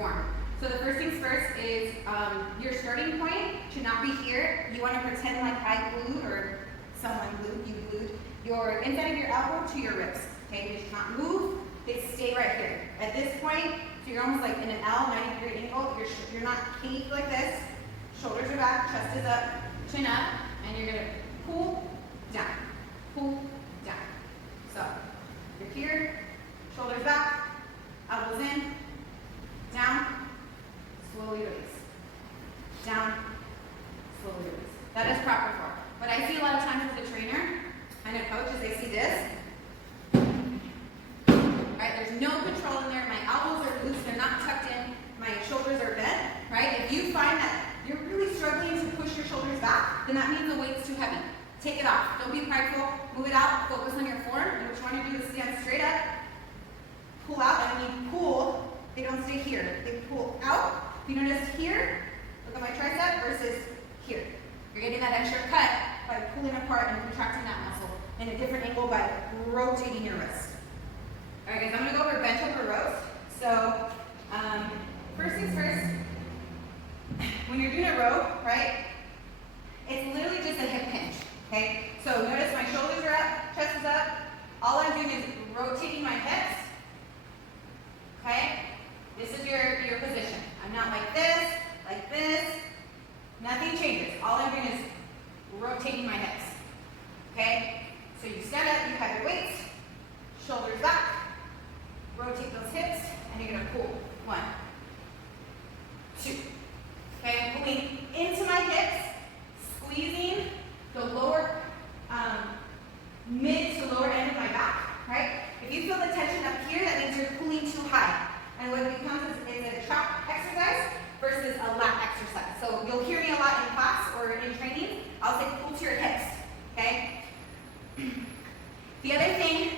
form. So the first things first is your starting point should not be here. You want to pretend like I glued or someone glued, you glued your inside of your elbow to your ribs. Okay, they should not move. They stay right here. At this point, so you're almost like in an L, 90-degree angle. You're not caved like this. Shoulders are back, chest is up, chin up, and you're gonna pull down, pull down. So you're here, shoulders back, elbows in, down, slowly release. Down, slowly release. That is proper form. What I see a lot of times as a trainer and a coach is they see this. Right, there's no control in there. My elbows are loose, they're not tucked in, my shoulders are bent. Right? If you find that you're really struggling to push your shoulders back, then that means the weight's too heavy. Take it off. Don't be prideful. Move it out. Focus on your form. And what you want to do is stand straight up. Pull out. And when you pull, they don't stay here. They pull out. If you notice here, look at my tricep versus here. You're getting that extra cut by pulling apart and contracting that muscle in a different angle by rotating your wrist. All right, guys, I'm going to go over bent over rows. So, first things first, when you're doing a row, right, it's literally just a hip hinge, okay? So notice my shoulders are up, chest is up. All I'm doing is rotating my hips, okay? This is your position. I'm not like this, nothing changes. All I'm doing is rotating my hips, okay? So you stand up, you have your weights, shoulders back, rotate those hips, and you're gonna pull. 1, 2. Okay, I'm pulling into my hips, squeezing the lower, mid to lower end of my back, right? If you feel the tension up here, that means you're pulling too high. And what it becomes is a trap exercise versus a lat exercise. So you'll hear me a lot in class or in training. I'll say pull to your hips, okay? The other thing,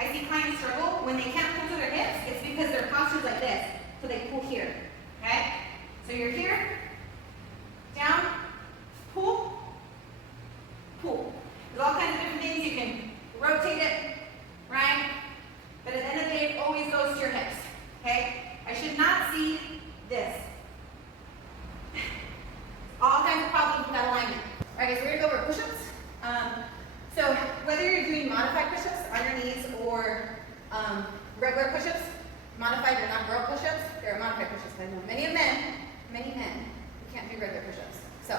I see clients struggle when they can't pull to their hips, it's because their posture's like this. So they pull here, okay? So you're here, down, pull, pull. There's all kinds of different things. You can rotate it, right? But at the end of the day, it always goes to your hips, okay? I should not see this. All kinds of problems with that alignment. All right, guys, we're gonna go over push-ups. So whether you're doing modified push-ups on your knees or regular push-ups, modified or not girl push-ups, there are modified push-ups. I know many men who can't do regular push-ups. So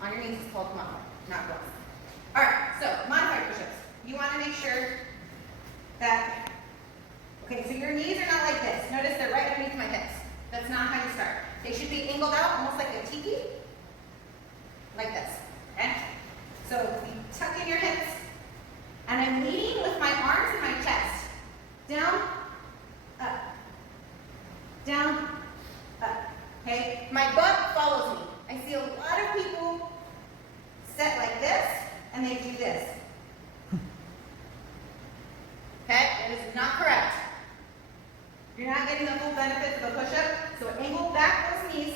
on your knees is called modified, not girls. All right, so modified push-ups. You want to make sure that, okay, so your knees are not like this. Notice they're right underneath my hips. That's not how you start. They should be angled out, almost like a tiki, like this, okay? So you tuck in your hips, and I'm leading with my arms and my chest. Down, up, down, up, okay? My butt follows me. I see a lot of people set like this, and they do this. Okay, that is not correct. You're not getting the full benefit of a push-up, so angle back those knees,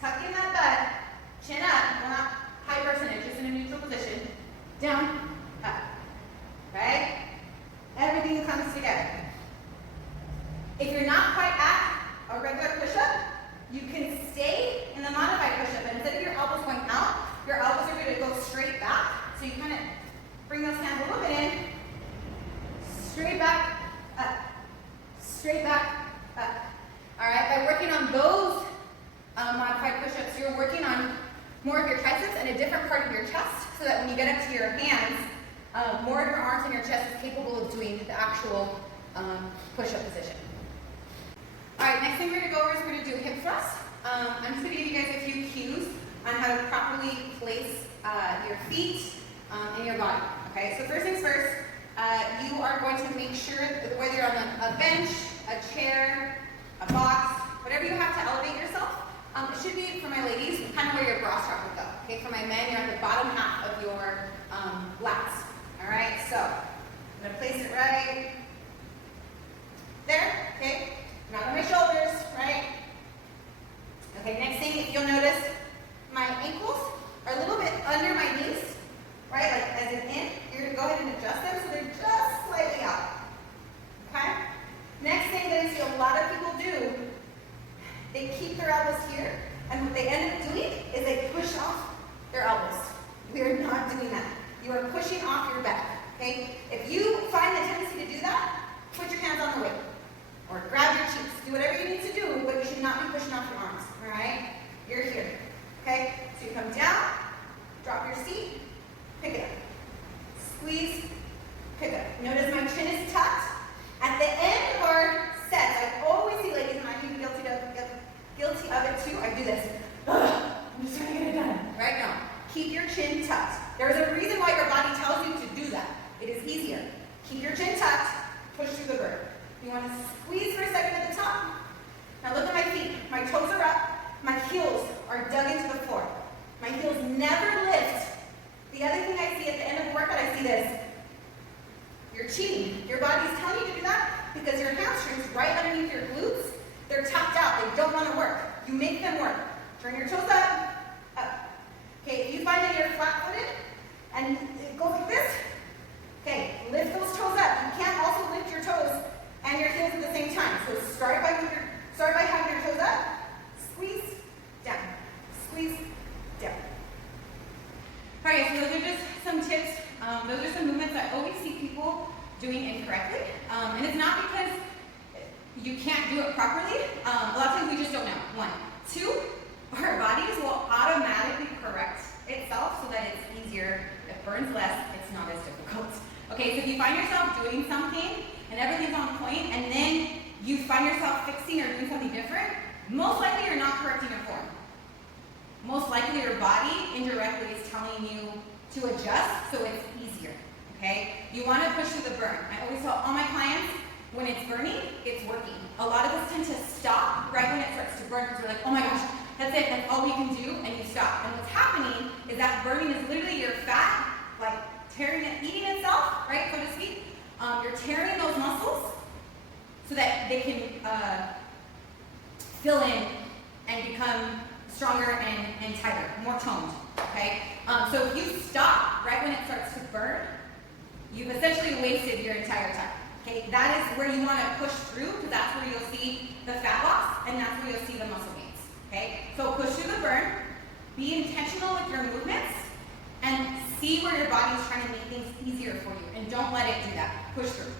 tuck in that butt, chin up, well not high percentage, just in a neutral position, down, up, right? Everything comes together. If you're not quite at a regular push-up, you can stay in the modified push-up, but instead of your elbows going out, your elbows are going to go straight back, so you kind of bring those hands a little bit in, straight back, up, straight back, up. All right, by working on those modified push-ups, you're working on more of your triceps and a different part of your chest, so that when you get up to your hands, more of your arms and your chest is capable of doing the actual push-up position. All right, next thing we're going to go over is we're going to do a hip thrust. I'm just going to give you guys a few cues on how to properly place your feet and your body. Okay, so first things first, you are going to make sure that whether you're on a bench, a chair, a box, whatever you have to elevate yourself, it should be, for my ladies, kind of where your bra strap would go. Okay, for my men, you're at the bottom half of your lats. All right, so I'm going to place it right there, okay? Not on my shoulders, right? Okay, next thing, if you'll notice, my ankles are a little bit under my knees, right? Like as in, you're going to go ahead and adjust them so they're just slightly out. Okay? Next thing that I see a lot of Okay, good. Notice my chin is tucked. At the end of our sets, I always see ladies, and I'm even guilty of it too. I do this. Ugh, I'm just trying to get it done. Right now, keep your chin tucked. There's a reason why your body tells you to do that. It is easier. Keep your chin tucked. Push through the bird. You want to squeeze for a second at the top. Now look at my feet. My toes are up. My heels are dug into the floor. My heels never lift. The other thing I see at the end of the workout, I see this. You're cheating. Your body's telling you to do that because your hamstrings right underneath your glutes, they're tapped out. They don't want to work. You make them work. Turn your toes up, up. Okay, if you find that you're flat-footed and it goes like this, okay, lift those toes up. You can't also lift your toes and your heels at the same time. So start by having your toes up, squeeze, down, squeeze, down. All right, so those are just some tips. Those are some movements I always see people doing incorrectly. And it's not because you can't do it properly. A lot of times we just don't know. 1. 2, our bodies will automatically correct itself so that it's easier. It burns less. It's not as difficult. Okay, so if you find yourself doing something and everything's on point and then you find yourself fixing or doing something different, most likely you're not correcting your form. Most likely your body indirectly is telling you to adjust so it's easier, okay? You want to push through the burn. I always tell all my clients, when it's burning, it's working. A lot of us tend to stop right when it starts to burn because we're like, oh my gosh, that's it, that's all we can do, and you stop. And what's happening is that burning is literally your fat, like tearing it, eating itself, right, so to speak. You're tearing those muscles so that they can fill in and become stronger and tighter, more toned, okay? So if you stop right when it starts to burn, you've essentially wasted your entire time, okay? That is where you want to push through because that's where you'll see the fat loss and that's where you'll see the muscle gains, okay? So push through the burn, be intentional with your movements, and see where your body is trying to make things easier for you, and don't let it do that. Push through.